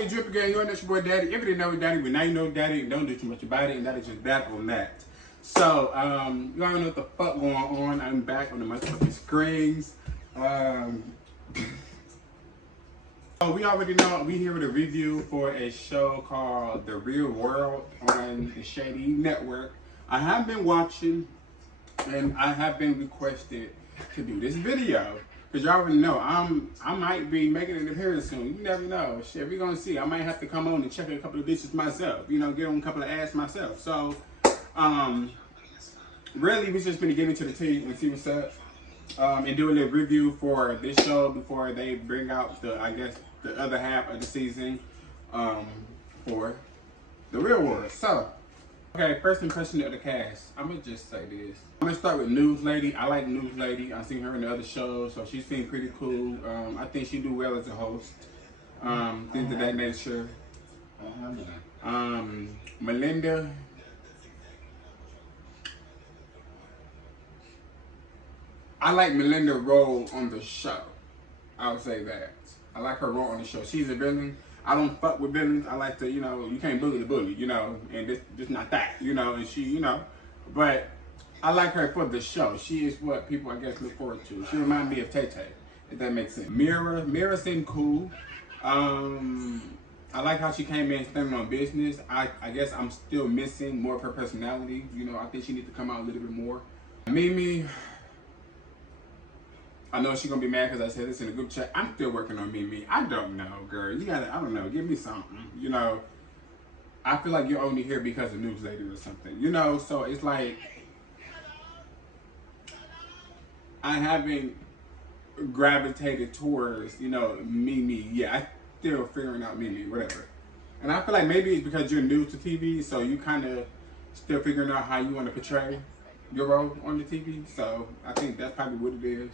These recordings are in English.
your Dripping Gang. You know that's your boy Daddy. If you didn't know Daddy, but now you know Daddy, don't do too much about it, and that is just that on that. So, you all know what the fuck going on. I'm back on the motherfucking screens. So we already know we here with a review for a show called The Real World on the Shady Network. I have been watching, and I have been requested to do this video. Cause y'all already know I might be making an appearance soon. You never know. Shit, we gonna see. I might have to come on and check a couple of bitches myself. You know, get on a couple of ass myself. So, really, we just gonna get into the tea and see what's up. And do a little review for this show before they bring out I guess the other half of the season for The Real World. So, okay, first impression of the cast. I'm gonna just say this. I'm gonna start with News Lady. I like News Lady. I've seen her in the other shows, so she seemed pretty cool. I think she do well as a host. Things of that nature. Melinda. I like Melinda's role on the show. I would say that. I like her role on the show. She's a villain. I don't fuck with villains. I like to, you know, you can't bully the bully, you know, and this not that, you know, and she, you know, but I like her for the show. She is what people, I guess, look forward to. She reminds me of Tay Tay, if that makes sense. Mira seemed cool. I like how she came in standing on business. I guess I'm still missing more of her personality. You know, I think she needs to come out a little bit more. Mimi, I know she's gonna be mad because I said this in a group chat. I'm still working on Mimi. I don't know, girl. You gotta, I don't know, give me something. You know, I feel like you're only here because of News Lady or something. You know, so it's like, I haven't gravitated towards, you know, Mimi. Yeah, I still figuring out Mimi, whatever. And I feel like maybe it's because you're new to TV, so you kind of still figuring out how you want to portray your role on the TV. So I think that's probably what it is.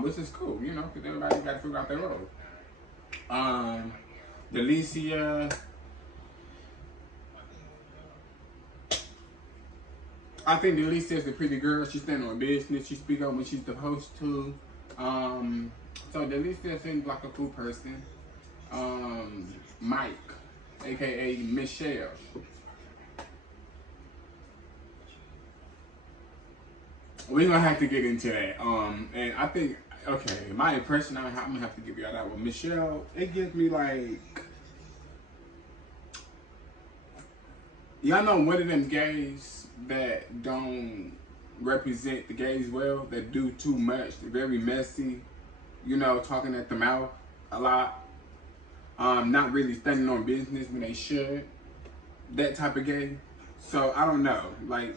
Which is cool, you know, because everybody got to figure out their role. Delicia, I think Delicia is a pretty girl. She stand on business. She speak up when she's supposed to. So Delicia seems like a cool person. Mike, aka Michelle. We're gonna have to get into that. And I think, okay, my impression, I'm gonna have to give y'all that one. Michelle, it gives me like, y'all know one of them gays that don't represent the gays well, that do too much, very messy, you know, talking at the mouth a lot, not really standing on business when they should, that type of gay. So I don't know, like,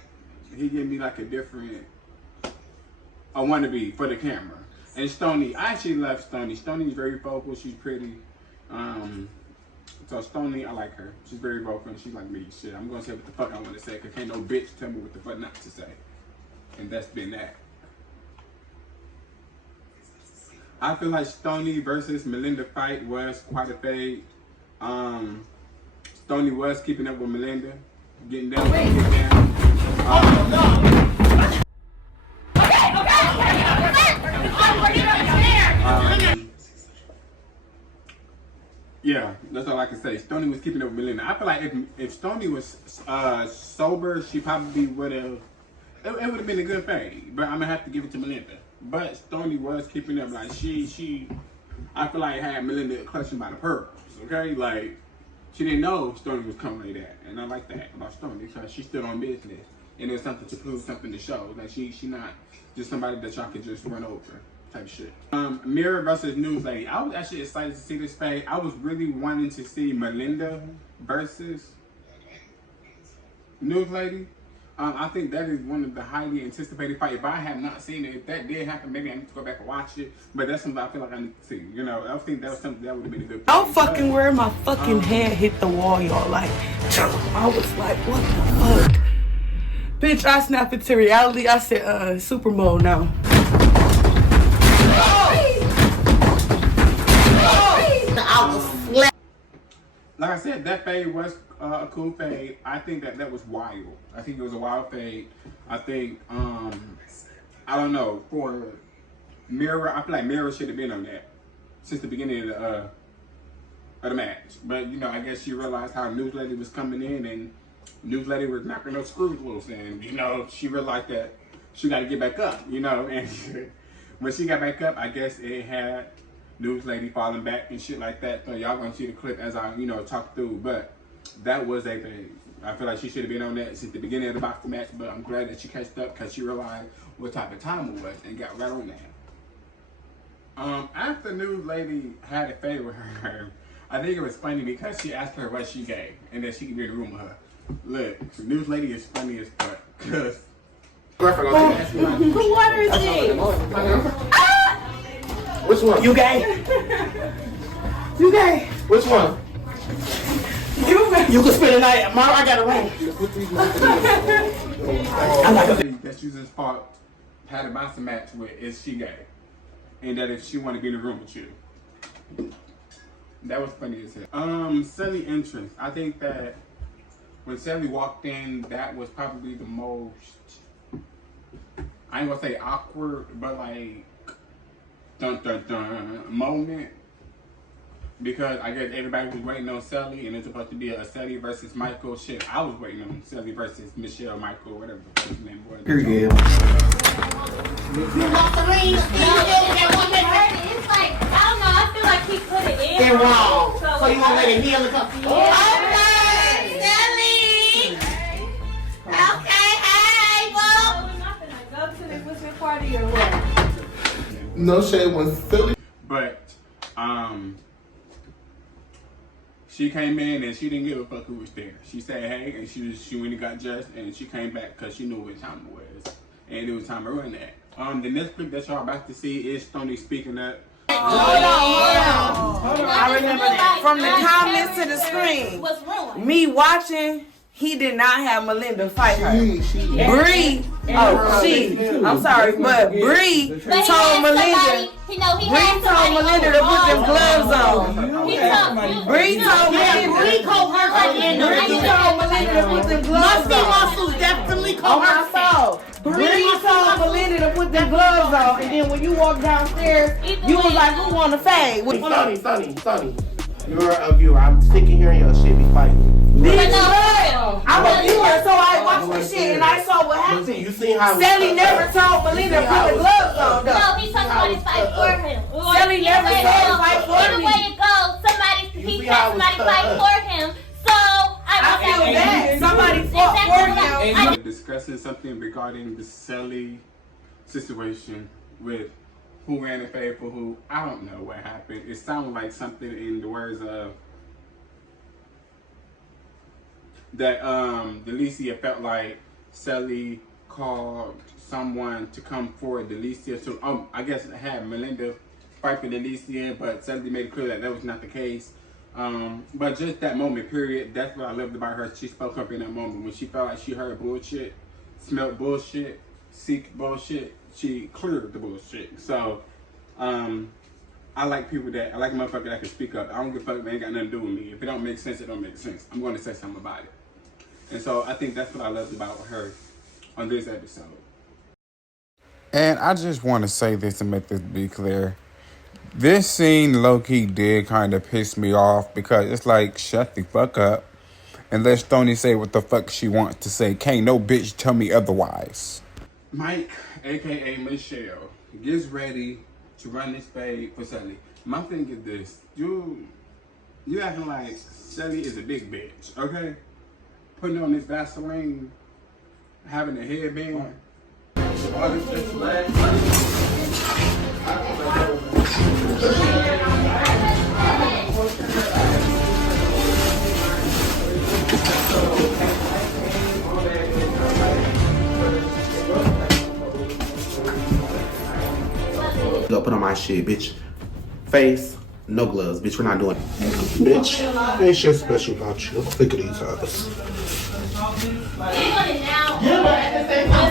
he gave me like a different, I want to be for the camera. And Stoney, I actually love Stoney. Stoney's very vocal. She's pretty. So Stoney, I like her. She's very vocal and she's like me. Shit, I'm gonna say what the fuck I want to say because can't no bitch tell me what the fuck not to say. And that's been that. I feel like Stoney versus Melinda fight was quite a fade. Stoney was keeping up with Melinda, getting down, getting down. Yeah, that's all I can say. Stoney was keeping up with Melinda. I feel like if Stoney was sober, she probably would have. It would have been a good fade. But I'm gonna have to give it to Melinda. But Stoney was keeping up. Like she, I feel like had Melinda clutching by the pearls. Okay, like she didn't know Stoney was coming like that, and I like that about Stoney because she stood on business and there's something to prove, something to show. Like she not just somebody that y'all could just run over. Type shit. Mira versus News Lady. I was actually excited to see this fade. I was really wanting to see Melinda versus News Lady. I think that is one of the highly anticipated fights. If I have not seen it, if that did happen, maybe I need to go back and watch it. But that's something I feel like I need to see. You know, I think that was something that would have been a good fight. I'm fucking where my fucking head hit the wall, y'all. Like, I was like, what the fuck? Bitch, I snapped into reality. I said, super mode now. Like I said, that fade was a cool fade. I think that was wild. I think it was a wild fade. I think, I don't know, for Mira, I feel like Mira should have been on that since the beginning of the of the match. But, you know, I guess she realized how News Lady was coming in and News Lady was knocking those screws loose. And, you know, she realized that she got to get back up, you know. And when she got back up, I guess it had News Lady falling back and shit like that. So y'all gonna see the clip as I, you know, talk through. But that was a thing. I feel like she should have been on that since the beginning of the boxing match. But I'm glad that she catched up because she realized what type of time it was and got right on that. After News Lady had a favor with her, I think it was funny because she asked her what she gave and that she could be in the room with her. Look, News Lady is funny as fuck. Cause who water is this? Which one? You gay? You gay? Which one? You can spend the night. Mom, I got a room. I like that Susan's fault had a boxing match with is she gay, and that if she want to be in the room with you. That was funny as hell. Sally entrance. I think that when Sally walked in, that was probably the most, I ain't gonna say awkward, but like dun dun dun moment. Because I guess everybody was waiting on Sally, and it's supposed to be a Sally versus Michael shit. I was waiting on Sally versus Michelle, Michael, whatever the fuck his name was. Here you go. It's like, I don't know, I feel like he put it in. They're wrong. So you gonna let it heal and come? Okay, Sally. Okay, hey, boo. We're not gonna go to the Christmas party or what? No shade when Philly. But she came in and she didn't give a fuck who was there. She said hey, and she went and got dressed, and she came back because she knew what time it was, and it was time to run that. The next clip that y'all about to see is Stoney speaking up. Hold on. I remember that. From the comments to the screen. What's wrong? Me watching, he did not have Melinda fight her. She. Bree, I'm sorry, but Bree But he told had Melinda. somebody, he Bree had told Melinda to put them gloves on. Bree told Melinda. Bree coerced her in the Bree told Melinda to put them gloves on. muscles definitely On my soul. Bree told Melinda to put them gloves on, and then when you walk downstairs, you was like, "Who want to fade?" Sonny. You're a viewer. I'm sick of hearing your shit be fighting. I'm a viewer, so I watched the shit and I saw what happened. You seen how Sally never told Melinda to put the gloves on, though. No, he's talking about his fight for him. Sally never said fight for Either me. way it goes, he had somebody fight for him. So I feel bad. Somebody fought for him. Discussing something regarding the Sally situation with who ran the fade for who. I don't know what happened. It sounded like something in the words of that Delicia felt like Sally called someone to come forward. Delicia, so I guess it had Melinda fight for Delicia, but Sally made it clear that that was not the case. But just that moment, period, that's what I loved about her. She spoke up in that moment when she felt like she heard bullshit, smelled bullshit, seeked bullshit. She cleared the bullshit. So I like people that, I like a motherfucker that can speak up. I don't give a fuck, they ain't got nothing to do with me. If it don't make sense, it don't make sense. I'm going to say something about it. And so I think that's what I loved about her on this episode. And I just want to say this and make this be clear. This scene low-key did kind of piss me off because it's like, shut the fuck up and let Stoney say what the fuck she wants to say. Can't no bitch tell me otherwise. Mike, a.k.a. Michelle, gets ready to run this fade for Sally. My thing is this. You acting like Sally is a big bitch, okay? Putting on this Vaseline, having a headband. Go put on my shit, bitch. Face, no gloves, bitch. We're not doing it. Bitch, ain't shit special about you. Look at these others.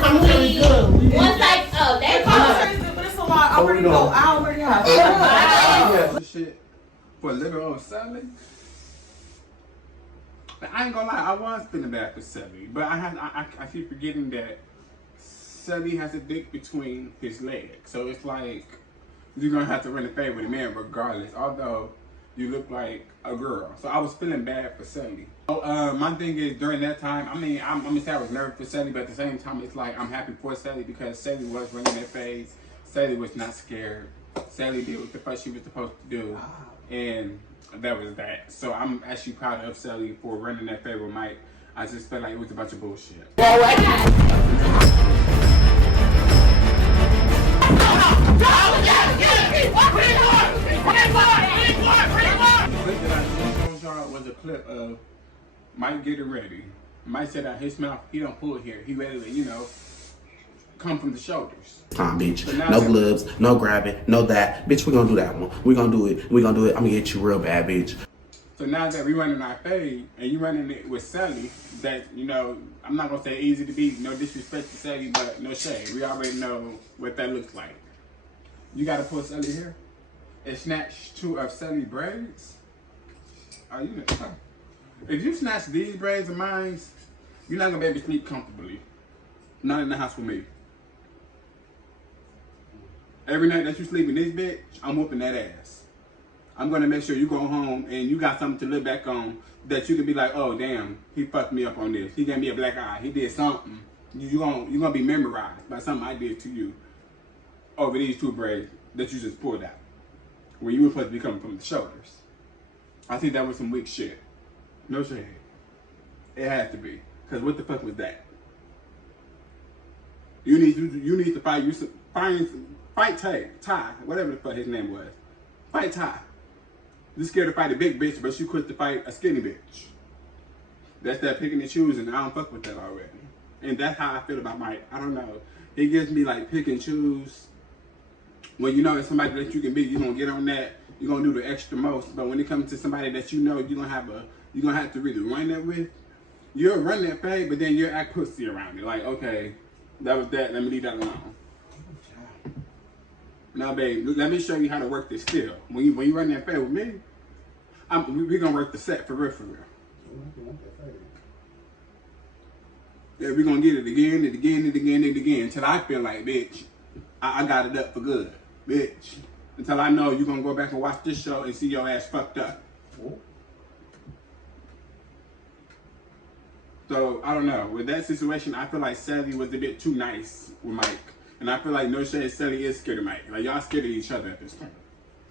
I'm really good. Once that's But it's a lot. I already have. Shit for little old Sally. I ain't gonna lie, I was feeling bad for Sally, but I keep forgetting that Sally has a dick between his legs, so it's like you're gonna have to run a fade with a man regardless. Although you look like a girl. So I was feeling bad for Sally. So, my thing is, during that time, I mean, I'm gonna say I was nervous for Sally, but at the same time, it's like I'm happy for Sally because Sally was running that phase. Sally was not scared. Sally did what the fuck she was supposed to do, and that was that. So I'm actually proud of Sally for running that phase with Mike. I just felt like it was a bunch of bullshit. Was a clip of Mike getting ready. Mike said out his mouth, he don't pull it here. He ready to, you know, come from the shoulders. Bitch. No gloves, no grabbing, no that. Bitch, we gonna do that one. We gonna do it. We gonna do it. I'm gonna get you real bad, bitch. So now that we running our fade and you running it with Sally, that, you know, I'm not gonna say easy to beat, no disrespect to Sally, but no shade. We already know what that looks like. You gotta pull Sally here and snatch 2 of Sally's braids. Oh, you know, if you snatch these braids of mine, you're not gonna be able to sleep comfortably. Not in the house with me. Every night that you sleep in this bitch, I'm whooping that ass. I'm gonna make sure you go home and you got something to look back on that you can be like, oh damn, he fucked me up on this. He gave me a black eye. He did something. You're gonna be memorized by something I did to you over these 2 braids that you just pulled out, where you were supposed to be coming from the shoulders. I think that was some weak shit. No shade. It had to be. Cause what the fuck was that? You need to fight. Fight Ty, whatever the fuck his name was. Fight Ty. You scared to fight a big bitch, but you quit to fight a skinny bitch. That's that picking and choosing. I don't fuck with that already. And that's how I feel about Mike. I don't know. He gives me like pick and choose. When you know it's somebody that you can beat, you're gonna get on that. You're gonna do the extra most. But when it comes to somebody that you know you're gonna have to really run that with, you'll run that fade, but then you'll act pussy around it. Like, okay, that was that, let me leave that alone. Now, babe, let me show you how to work this still. When you run that fade with me, we're gonna work the set for real, for real. Yeah, we're gonna get it again and again and again and again until I feel like, bitch, I got it up for good, bitch. Until I know you're gonna go back and watch this show and see your ass fucked up. So, I don't know. With that situation, I feel like Sally was a bit too nice with Mike. And I feel like no shade, Sally is scared of Mike. Like, y'all scared of each other at this point.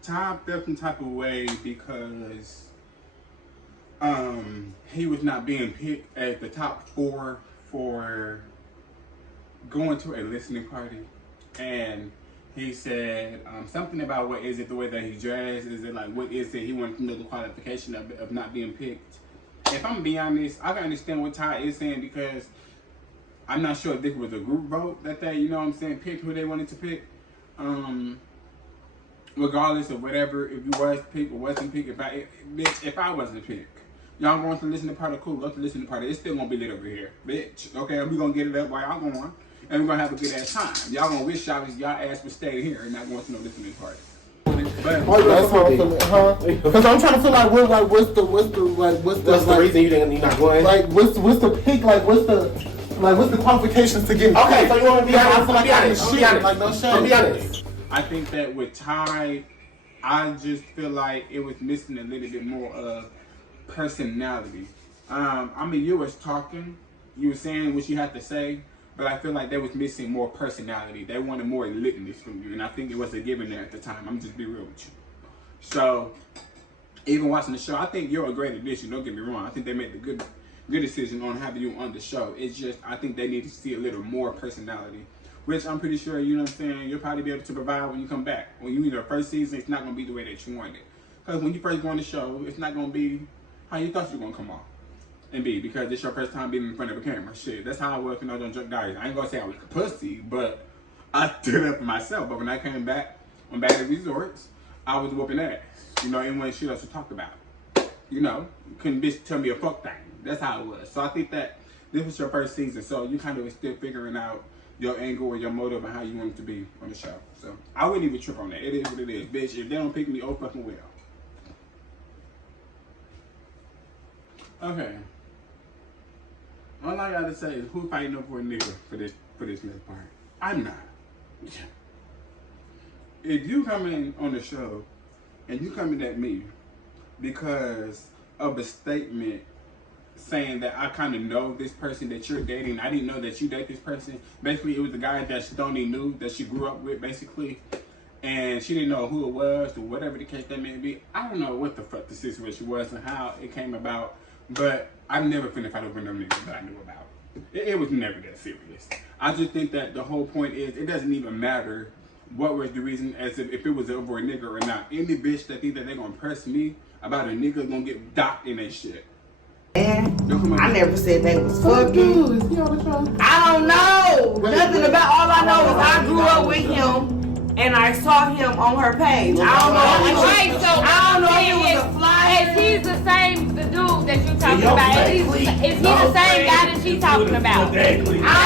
Ty felt some type of way because he was not being picked as the top 4 for going to a listening party. And he said something about what is it, the way that he dressed, is it like, what is it? He wanted to know the qualification of not being picked. If I'm gonna be honest, I can understand what Ty is saying because I'm not sure if this was a group vote that they, you know what I'm saying, picked who they wanted to pick. Regardless of whatever, if you was picked or wasn't picked, if I wasn't picked, y'all going to listen to party, cool, go to listen to party. It's still gonna be lit over here, bitch. Okay, we gonna get it up while y'all going, and we're gonna have a good ass time. Y'all gonna wish y'all ass would stay here and not going to no listening party. But because I'm trying to feel like what's the reason you're not going? Like what's the pick? Like what's the qualifications to get? Okay, so you want to be honest? Be honest. I think that with Ty, I just feel like it was missing a little bit more of personality. I mean, you was talking, you were saying what you had to say, but I feel like they was missing more personality. They wanted more litness from you, and I think it was a given there at the time. I'm just be real with you. So, even watching the show, I think you're a great addition. Don't get me wrong. I think they made the good decision on having you on the show. It's just, I think they need to see a little more personality, which I'm pretty sure, you know what I'm saying, you'll probably be able to provide when you come back. When you in your first season, it's not going to be the way that you want it. Because when you first go on the show, it's not going to be how you thought you were going to come off. And be, because it's your first time being in front of a camera. Shit, that's how I was when I was on Drunk Diaries. I ain't gonna say I was a pussy, but I stood up for myself. But when I came back on Bad Resorts, I was whooping ass. You know, and when shit else to talk about. You know, you couldn't bitch tell me a fuck thing. That's how it was. So I think that this was your first season, so you kind of still figuring out your angle or your motive and how you want it to be on the show. So I wouldn't even trip on that. It is what it is, bitch. If they don't pick me, oh fucking well. Okay. All I gotta say is who fighting over a nigga for this next part? I'm not. If you come in on the show and you coming at me because of a statement saying that I kind of know this person that you're dating. I didn't know that you date this person. Basically, it was the guy that Stoney knew, that she grew up with, basically. And she didn't know who it was or whatever the case that may be. I don't know what the fuck the situation was and how it came about. But I never finna fight over no niggas that I knew about. It was never that serious. I just think that the whole point is it doesn't even matter what was the reason, as if it was over a nigga or not. Any bitch that think that they're gonna press me about a nigga gonna get docked in that shit. I never said they was fucking. I don't know. Nothing about. All I know is I grew up with him and I saw him on her page. I don't know. I don't know if it was a flyer. Is he the same, the dude that you talking about? Is he the same guy that she talking about? I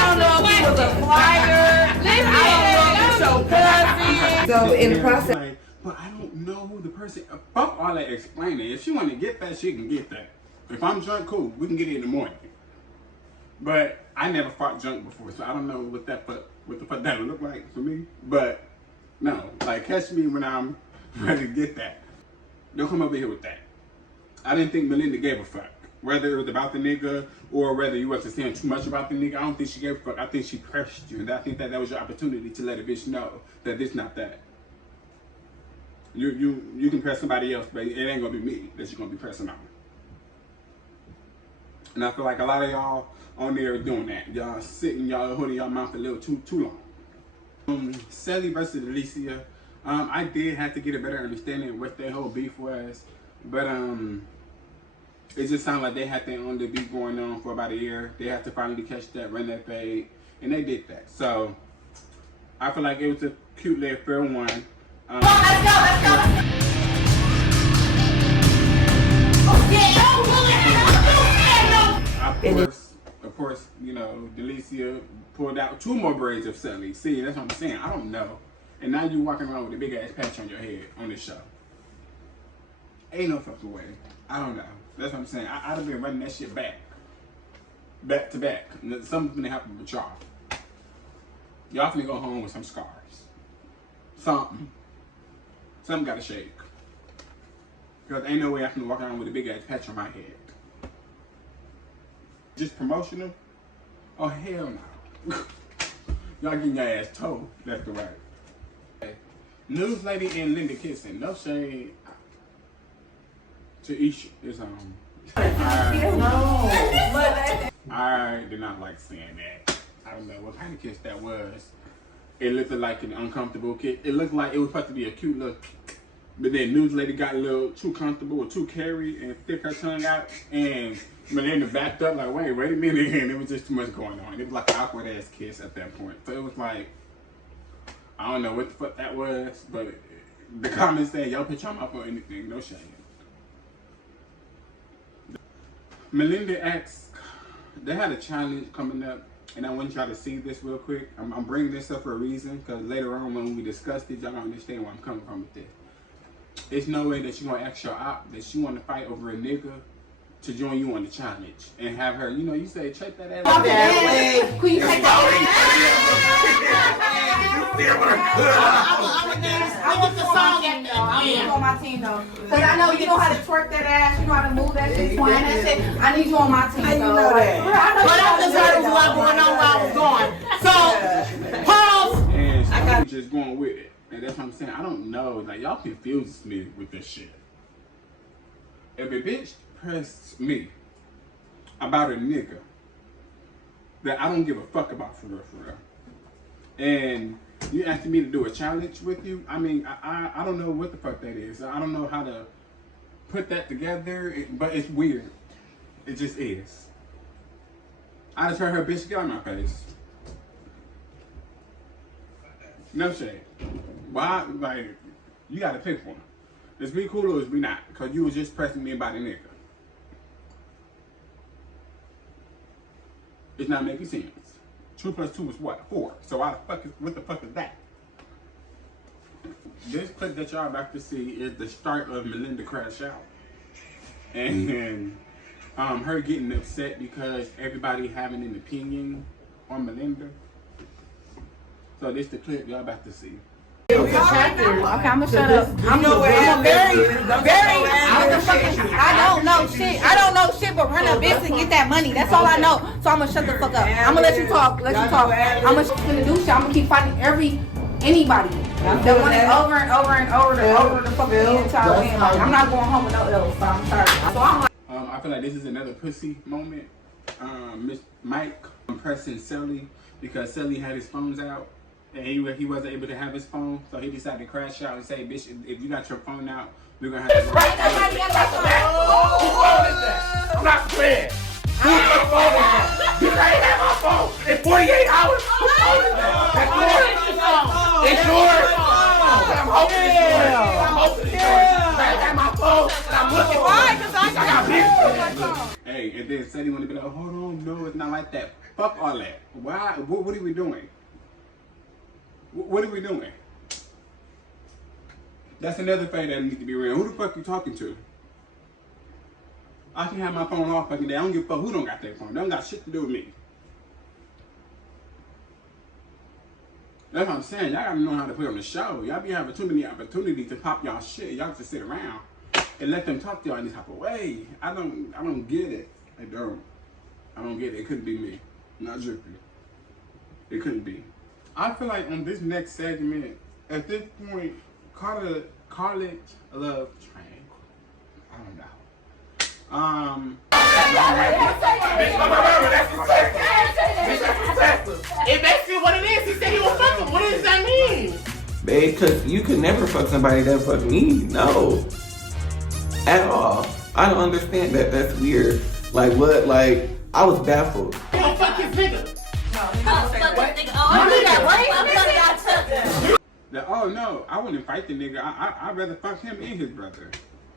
don't know if it was a flyer. I don't know if it's your cousin. So in the process. Like, but I don't know who the person. Fuck all that explaining. If she want to get that, she can get that. If I'm drunk, cool. We can get it in the morning. But I never fought drunk before, so I don't know what the fuck that would look like for me. But no, like catch me when I'm ready to get that. Don't come over here with that. I didn't think Melinda gave a fuck. Whether it was about the nigga or whether you wasn't saying too much about the nigga, I don't think she gave a fuck. I think she pressed you, and I think that was your opportunity to let a bitch know that this not that. You can press somebody else, but it ain't gonna be me that you're gonna be pressing on. And I feel like a lot of y'all on there are doing that. Y'all sitting, y'all holding y'all mouth a little too long. Sally versus Alicia. I did have to get a better understanding of what their whole beef was, but it just sounded like they had their own beef going on for about a year. They had to finally catch that, run that fade, and they did that. So I feel like it was a cute little fair one. Let's go. Of course, you know, Delicia pulled out 2 more braids of Sally. See, that's what I'm saying. I don't know. And now you walking around with a big ass patch on your head on this show. Ain't no fucking way. I don't know. That's what I'm saying. I'd have been running that shit back to back. Something's gonna happen with y'all. Y'all finna go home with some scars. Something gotta shake. Because ain't no way I can walk around with a big ass patch on my head. Just promotional? Oh, hell no. Y'all getting your ass told left to right. Okay. News lady and Linda kissing. No shade to each his own. I did not like seeing that. I don't know what kind of kiss that was. It looked like an uncomfortable kiss. It looked like it was supposed to be a cute look. But then news lady got a little too comfortable or too carried and stick her tongue out, and Melinda backed up like, wait a minute, and it was just too much going on. It was like an awkward ass kiss at that point. So it was like, I don't know what the fuck that was, but the comments said, y'all put your mouth on anything, no shame. Melinda asked, they had a challenge coming up, and I want y'all to see this real quick. I'm bringing this up for a reason, because later on when we discuss this, y'all don't understand where I'm coming from with this. It's no way that you gonna ask your op that she want to fight over a nigga to join you on the challenge and have her, you know, you say, check that ass. Can you take that? I want the song. I need you on my team though, cause I know you know how to twerk that ass, you know how to move that shit, twine that shit. I need you on my team. How you know that? But I just heard a lot going on while I was gone. So pause. And so I'm just going with it. And that's what I'm saying. I don't know. Like, y'all confuses me with this shit. If a bitch pressed me about a nigga that I don't give a fuck about for real, and you asking me to do a challenge with you, I mean, I don't know what the fuck that is. I don't know how to put that together, but it's weird. It just is. I just heard her bitch get on my face. No shade. Why? Like, you gotta pick one. Is we cool or is we not? Because you was just pressing me about a nigga. It's not making sense. 2 + 2 is what? 4. So what the fuck is that? This clip that y'all about to see is the start of Melinda crash out. And her getting upset because everybody having an opinion on Melinda. So this the clip y'all about to see. Okay, I'm gonna shut up. I'm very. I don't know shit. I don't know shit, but run a business and get that money. That's all I know. So I'm gonna shut the fuck up. I'm gonna let you talk. I'm gonna do shit. I'm gonna keep fighting anybody that want it over and over the fucking entire win. Like, I'm not going home with no L's. So I'm sorry. So I'm like, I feel like this is another pussy moment. Miss Mike pressing Sally because Sally had his phones out and he wasn't able to have his phone, so he decided to crash out and say, "Bitch, if you got your phone out, we're gonna have to." right, nobody got my phone. Who phone is that? I'm not playing. Whose phone is that? Bitch, I ain't had my phone in 48 hours. Whose phone is that? That's yours. It's yours. I'm hoping it's yours. I'm hoping it's yours. I ain't had my phone, and I'm looking. Why? Because I got business. Hey, and then Sally wanted to be like, "Hold on, no, it's not like that. Fuck all that. Why? What are we doing? What are we doing?" That's another thing that needs to be real. Who the fuck you talking to? I can have my phone off fucking day. I don't give a fuck who don't got that phone. They don't got shit to do with me. That's what I'm saying. Y'all gotta know how to put on the show. Y'all be having too many opportunities to pop y'all shit. Y'all just sit around and let them talk to y'all in this type of way. I don't get it. I don't get it. It couldn't be me. Not Drippy. It couldn't be. I feel like on this next segment, at this point, call it a love train. I don't know. It basically what it is. He said he was fucking. What does that mean? Babe, because you could never fuck somebody that fuck me. No. At all. I don't understand that. That's weird. Like, what? Like, I was baffled. He don't fuck his nigga. Oh no, I wouldn't fight the nigga. I'd rather fuck him and his brother.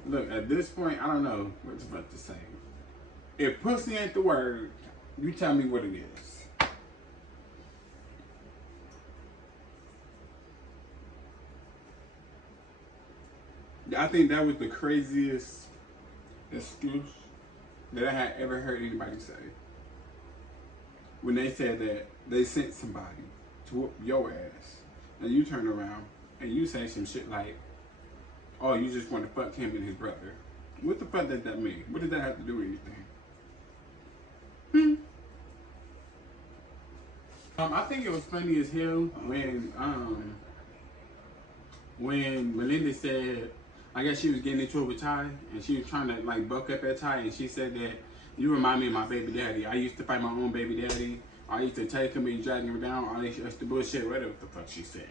Look, at this point, I don't know what the fuck to say. If pussy ain't the word, you tell me what it is. I think that was the craziest excuse that I had ever heard anybody say. When they said that they sent somebody to whoop your ass, and you turn around and you say some shit like, "Oh, you just want to fuck him and his brother." What the fuck does that mean? What does that have to do with anything? I think it was funny as hell when Melinda said, I guess she was getting into it with Ty, and she was trying to like buck up at Ty, and she said that you remind me of my baby daddy. I used to fight my own baby daddy. I used to take him and drag him down. All this the bullshit, whatever the fuck she said.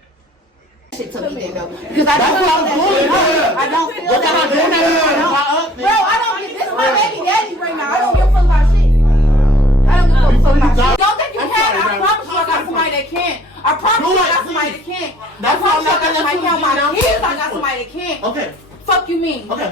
Shit to me then though, because I don't feel that. I don't feel that. Bro, I don't get this. Is my baby daddy right now. I don't give a fuck about shit. I don't give a fuck about shit. Don't think you can. I promise you, I got somebody that can. I promise you, I got somebody that can. I promise you, I got somebody that can. My kids, I got somebody that can. Okay. Fuck you mean? Okay.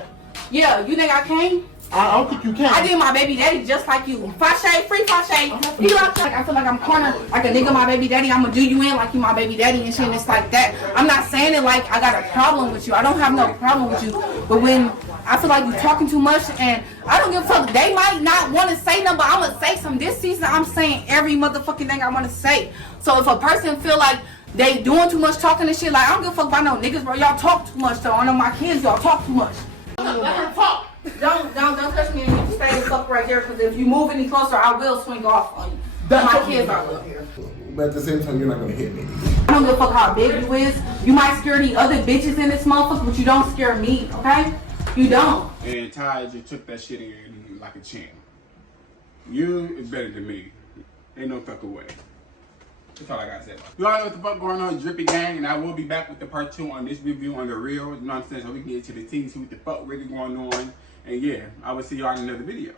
Yeah, you think I can? I don't think you can. I did my baby daddy just like you. Fashe, free Fashe. He like I feel like I'm cornered like a nigga my baby daddy. I'ma do you in like you my baby daddy and shit, and it's like that. I'm not saying it like I got a problem with you. I don't have no problem with you. But when I feel like you talking too much and I don't give a fuck. They might not want to say nothing, but I'ma say some. This season I'm saying every motherfucking thing I want to say. So if a person feel like they doing too much talking and shit, like I don't give a fuck about no niggas, bro. Y'all talk too much though. I know my kids, y'all talk too much. Talk. Don't touch me and you stay the fuck right there, because if you move any closer, I will swing off on you. My kids are up here. But at the same time, you're not gonna hit me. I don't give a fuck how big you is. You might scare the other bitches in this motherfucker, but you don't scare me, okay? You don't. And Ty just took that shit in like a champ. You is better than me. Ain't no fucking way. That's all I gotta say. You all know what the fuck going on, Drippy Gang, and I will be back with the part 2 on this review on The Real. You know what I'm saying? So we can get to the team, see what the fuck really going on. And yeah, I will see y'all in another video.